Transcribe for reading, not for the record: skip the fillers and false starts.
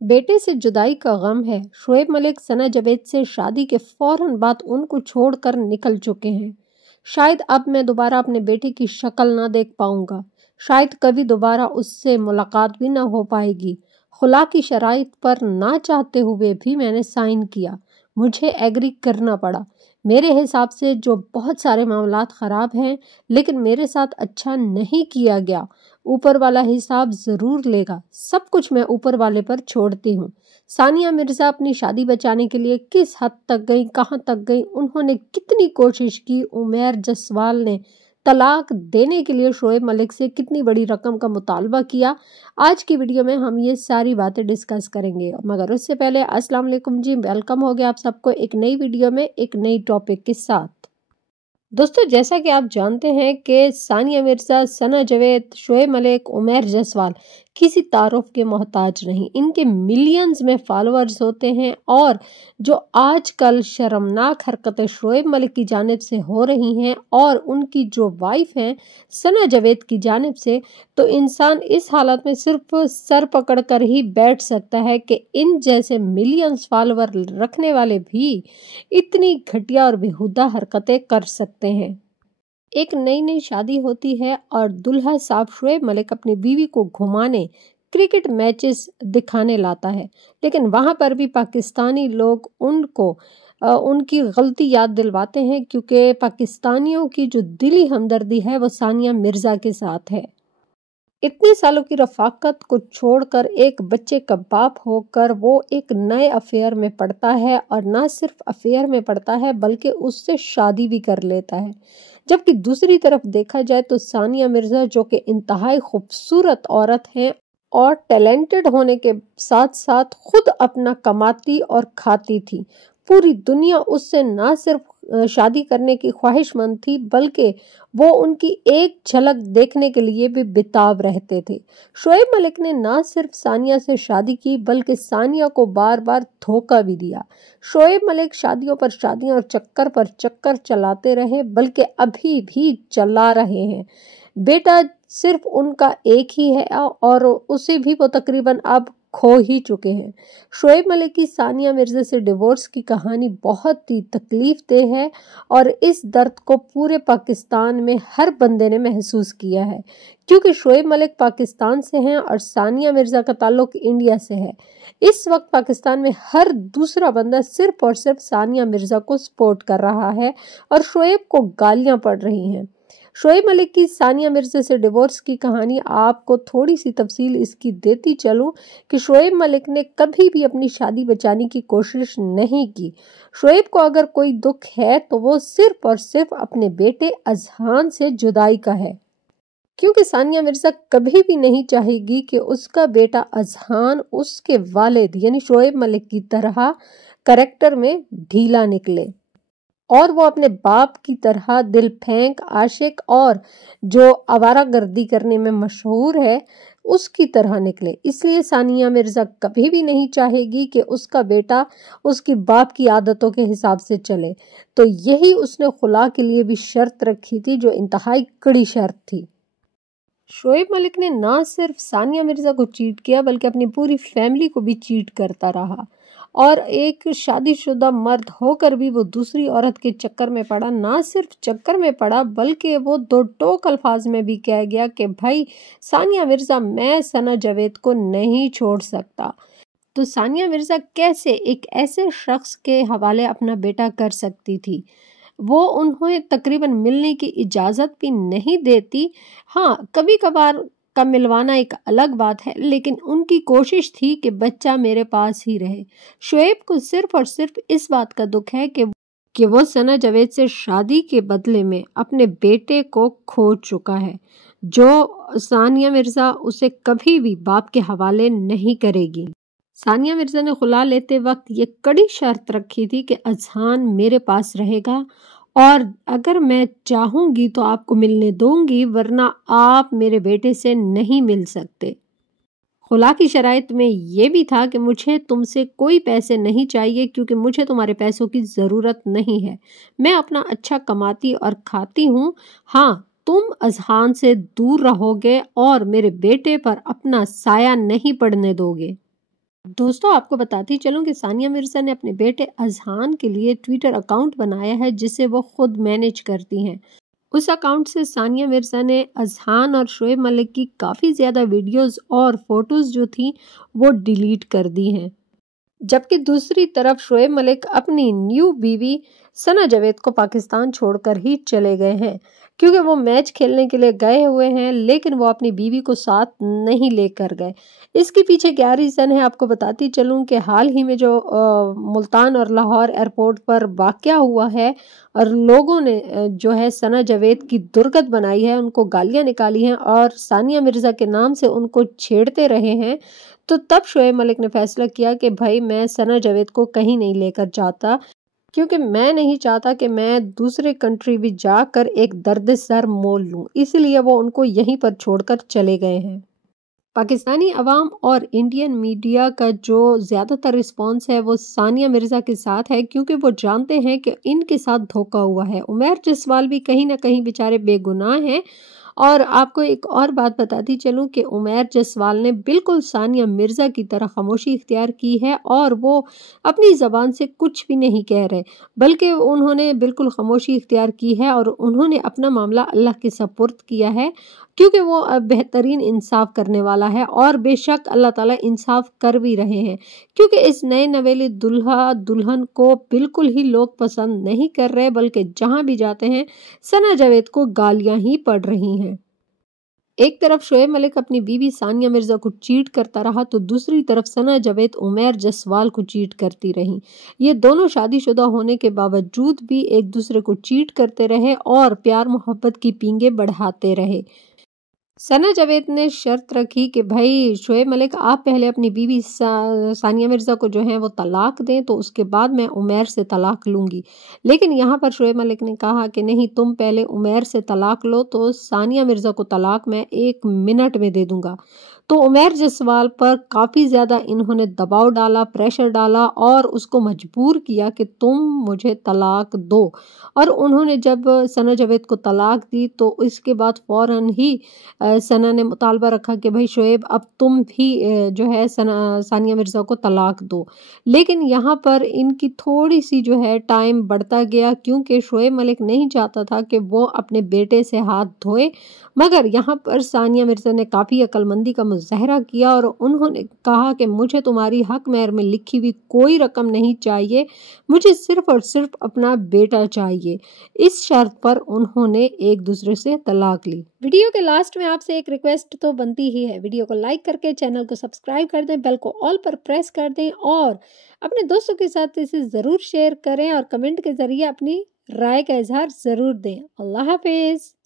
बेटे से जुदाई का गम है। शोएब मलिक सना जावेद से शादी के फौरन बाद उनको छोड़कर निकल चुके हैं। शायद अब मैं दोबारा अपने बेटे की शक्ल ना देख पाऊंगा। शायद कभी दोबारा उससे मुलाकात भी ना हो पाएगी। खुला की शराइत पर ना चाहते हुए भी मैंने साइन किया। मुझे एग्री करना पड़ा। मेरे हिसाब से जो बहुत सारे मामलात ख़राब हैं, लेकिन मेरे साथ अच्छा नहीं किया गया। ऊपर वाला हिसाब ज़रूर लेगा। सब कुछ मैं ऊपर वाले पर छोड़ती हूँ। सानिया मिर्ज़ा अपनी शादी बचाने के लिए किस हद तक गई, कहाँ तक गई, उन्होंने कितनी कोशिश की, उमैर जसवाल ने तलाक देने के लिए शोएब मलिक से कितनी बड़ी रकम का मुतालबा किया। आज की वीडियो में हम ये सारी बातें डिस्कस करेंगे, मगर उससे पहले अस्सलाम वालेकुम जी, वेलकम हो गया आप सबको एक नई वीडियो में एक नई टॉपिक के साथ। दोस्तों, जैसा कि आप जानते हैं कि सानिया मिर्ज़ा, सना जावेद, शोएब मलिक, उमैर जसवाल किसी तारुफ के मोहताज नहीं। इनके मिलियंस में फॉलोअर्स होते हैं और जो आजकल शर्मनाक हरकतें शोएब मलिक की जानिब से हो रही हैं और उनकी जो वाइफ हैं सना जावेद की जानिब से, तो इंसान इस हालत में सिर्फ सर पकड़ कर ही बैठ सकता है कि इन जैसे मिलियंस फॉलोअर रखने वाले भी इतनी घटिया और बेहुदा हरकतें कर सकते हैं। एक नई शादी होती है और दुल्हा साहब शोएब मलिक अपनी बीवी को घुमाने क्रिकेट मैचेस दिखाने लाता है, लेकिन वहां पर भी पाकिस्तानी लोग उनको उनकी गलती याद दिलवाते हैं, क्योंकि पाकिस्तानियों की जो दिली हमदर्दी है वो सानिया मिर्ज़ा के साथ है। इतने सालों की रफाकत को छोड़कर एक बच्चे का बाप होकर वो एक नए अफेयर में पड़ता है, और ना सिर्फ अफेयर में पड़ता है बल्कि उससे शादी भी कर लेता है। जबकि दूसरी तरफ देखा जाए तो सानिया मिर्ज़ा, जो कि इंतहाई खूबसूरत औरत हैं और टैलेंटेड होने के साथ साथ खुद अपना कमाती और खाती थी, पूरी दुनिया उससे ना सिर्फ शादी करने की ख्वाहिशमंद थी बल्कि वो उनकी एक झलक देखने के लिए भी बेताब रहते थे। शोएब मलिक ने ना सिर्फ सानिया से शादी की बल्कि सानिया को बार बार धोखा भी दिया। शोएब मलिक शादियों पर शादियां और चक्कर पर चक्कर चलाते रहे, बल्कि अभी भी चला रहे हैं। बेटा सिर्फ उनका एक ही है और उसे भी वो तकरीबन अब खो ही चुके हैं। शोएब मलिक की सानिया मिर्ज़ा से डिवोर्स की कहानी बहुत ही तकलीफ देह है और इस दर्द को पूरे पाकिस्तान में हर बंदे ने महसूस किया है, क्योंकि शोएब मलिक पाकिस्तान से हैं और सानिया मिर्ज़ा का ताल्लुक इंडिया से है। इस वक्त पाकिस्तान में हर दूसरा बंदा सिर्फ और सिर्फ सानिया मिर्ज़ा को सपोर्ट कर रहा है और शोएब को गालियां पड़ रही हैं। शोएब मलिक की सानिया मिर्ज़ा से डिवोर्स की कहानी आपको थोड़ी सी तफसील इसकी देती चलूं कि शोएब मलिक ने कभी भी अपनी शादी बचाने की कोशिश नहीं की। शोएब को अगर कोई दुख है तो वो सिर्फ और सिर्फ अपने बेटे अजहान से जुदाई का है, क्योंकि सानिया मिर्ज़ा कभी भी नहीं चाहेगी कि उसका बेटा अजहान उसके वालिद यानी शोएब मलिक की तरह करैक्टर में ढीला निकले और वो अपने बाप की तरह दिल फेंक आशिक और जो आवारागर्दी करने में मशहूर है उसकी तरह निकले। इसलिए सानिया मिर्ज़ा कभी भी नहीं चाहेगी कि उसका बेटा उसकी बाप की आदतों के हिसाब से चले। तो यही उसने खुला के लिए भी शर्त रखी थी, जो इंतहाई कड़ी शर्त थी। शोएब मलिक ने ना सिर्फ सानिया मिर्ज़ा को चीट किया बल्कि अपनी पूरी फैमिली को भी चीट करता रहा, और एक शादीशुदा मर्द होकर भी वो दूसरी औरत के चक्कर में पड़ा। ना सिर्फ चक्कर में पड़ा बल्कि वो दो टोक अल्फाज में भी कह गया कि भाई सानिया मिर्ज़ा, मैं सना जावेद को नहीं छोड़ सकता। तो सानिया मिर्ज़ा कैसे एक ऐसे शख्स के हवाले अपना बेटा कर सकती थी? वो उन्हें तकरीबन मिलने की इजाज़त भी नहीं देती। हाँ, कभी कभार का मिलवाना एक अलग बात है, लेकिन उनकी कोशिश थी कि बच्चा मेरे पास ही रहे। शोएब को सिर्फ और सिर्फ इस बात का दुख है कि वो सना जावेद से शादी के बदले में अपने बेटे को खो चुका है, जो सानिया मिर्ज़ा उसे कभी भी बाप के हवाले नहीं करेगी। सानिया मिर्ज़ा ने खुला लेते वक्त ये कड़ी शर्त रखी थी कि अजहान मेरे पास रहेगा और अगर मैं चाहूँगी तो आपको मिलने दूंगी, वरना आप मेरे बेटे से नहीं मिल सकते। खुला की शराइत में ये भी था कि मुझे तुमसे कोई पैसे नहीं चाहिए, क्योंकि मुझे तुम्हारे पैसों की ज़रूरत नहीं है। मैं अपना अच्छा कमाती और खाती हूँ। हाँ, तुम अजहान से दूर रहोगे और मेरे बेटे पर अपना साया नहीं पड़ने दोगे। दोस्तों आपको बताती चलूं कि सानिया मिर्जा ने अपने बेटे अजहान के लिए ट्विटर अकाउंट बनाया है जिसे वो खुद मैनेज करती हैं। उस अकाउंट से सानिया मिर्जा ने अजहान और शोएब मलिक की काफ़ी ज़्यादा वीडियोस और फोटोज़ जो थी वो डिलीट कर दी हैं। जबकि दूसरी तरफ शोएब मलिक अपनी न्यू बीवी सना जावेद को पाकिस्तान छोड़कर ही चले गए हैं, क्योंकि वो मैच खेलने के लिए गए हुए हैं, लेकिन वो अपनी बीवी को साथ नहीं लेकर गए। इसके पीछे क्या रीज़न है आपको बताती चलूं कि हाल ही में जो मुल्तान और लाहौर एयरपोर्ट पर वाक़या हुआ है और लोगों ने जो है सना जावेद की दुर्गत बनाई है, उनको गालियां निकाली हैं और सानिया मिर्जा के नाम से उनको छेड़ते रहे हैं, तो तब शोएब मलिक ने फैसला किया कि भाई मैं सना जावेद को कहीं नहीं लेकर जाता, क्योंकि मैं नहीं चाहता कि मैं दूसरे कंट्री भी जाकर एक दर्द सर मोल लूं। इसलिए वो उनको यहीं पर छोड़कर चले गए हैं। पाकिस्तानी अवाम और इंडियन मीडिया का जो ज़्यादातर रिस्पॉन्स है वो सानिया मिर्ज़ा के साथ है, क्योंकि वो जानते हैं कि इनके साथ धोखा हुआ है। उमैर जसवाल भी कहीं ना कहीं बेचारे बेगुनाह हैं। और आपको एक और बात बताती चलूं कि उमैर जसवाल ने बिल्कुल सानिया मिर्ज़ा की तरह खामोशी इख्तियार की है और वो अपनी ज़बान से कुछ भी नहीं कह रहे, बल्कि उन्होंने बिल्कुल खामोशी इख्तियार की है और उन्होंने अपना मामला अल्लाह के सपुर्द किया है, क्योंकि वो बेहतरीन इंसाफ करने वाला है और बेशक अल्लाह ताला इंसाफ कर भी रहे हैं, क्योंकि इस नए नवेली दुल्हा दुल्हन को बिल्कुल ही लोग पसंद नहीं कर रहे, बल्कि जहां भी जाते हैं सना जावेद को गालियां ही पड़ रही हैं। एक तरफ शोएब मलिक अपनी बीवी सानिया मिर्जा को चीट करता रहा, तो दूसरी तरफ सना जावेद उमैर जसवाल को चीट करती रही। ये दोनों शादीशुदा होने के बावजूद भी एक दूसरे को चीट करते रहे और प्यार मोहब्बत की पींगे बढ़ाते रहे। सना जावेद ने शर्त रखी कि भाई शोएब मलिक आप पहले अपनी बीवी सानिया मिर्ज़ा को जो है वो तलाक दें, तो उसके बाद मैं उमैर से तलाक लूँगी। लेकिन यहाँ पर शोएब मलिक ने कहा कि नहीं, तुम पहले उमैर से तलाक लो तो सानिया मिर्ज़ा को तलाक मैं 1 मिनट में दे दूँगा। तो उमैर जसवाल पर काफ़ी ज़्यादा इन्होंने दबाव डाला, प्रेशर डाला और उसको मजबूर किया कि तुम मुझे तलाक दो। और उन्होंने जब सना जावेद को तलाक दी तो इसके बाद फ़ौरन ही सना ने मुतालबा रखा कि भाई शोएब अब तुम भी जो है सानिया मिर्ज़ा को तलाक दो। लेकिन यहाँ पर इनकी थोड़ी सी जो है टाइम बढ़ता गया, क्योंकि शोएब मलिक नहीं चाहता था कि वो अपने बेटे से हाथ धोए, मगर यहाँ पर सानिया मिर्ज़ा ने काफ़ी अक्लमंदी का मुज़ाहरा किया और उन्होंने कहा कि मुझे तुम्हारी हक मेहर में लिखी हुई कोई रकम नहीं चाहिए, मुझे सिर्फ और सिर्फ अपना बेटा चाहिए। इस शर्त पर उन्होंने एक दूसरे से तलाक ली। वीडियो के लास्ट में आपसे एक रिक्वेस्ट तो बनती ही है, वीडियो को लाइक करके चैनल को सब्सक्राइब कर दें, बेल को ऑल पर प्रेस कर दें और अपने दोस्तों के साथ इसे ज़रूर शेयर करें और कमेंट के ज़रिए अपनी राय का इजहार ज़रूर दें। अल्लाह हाफिज़।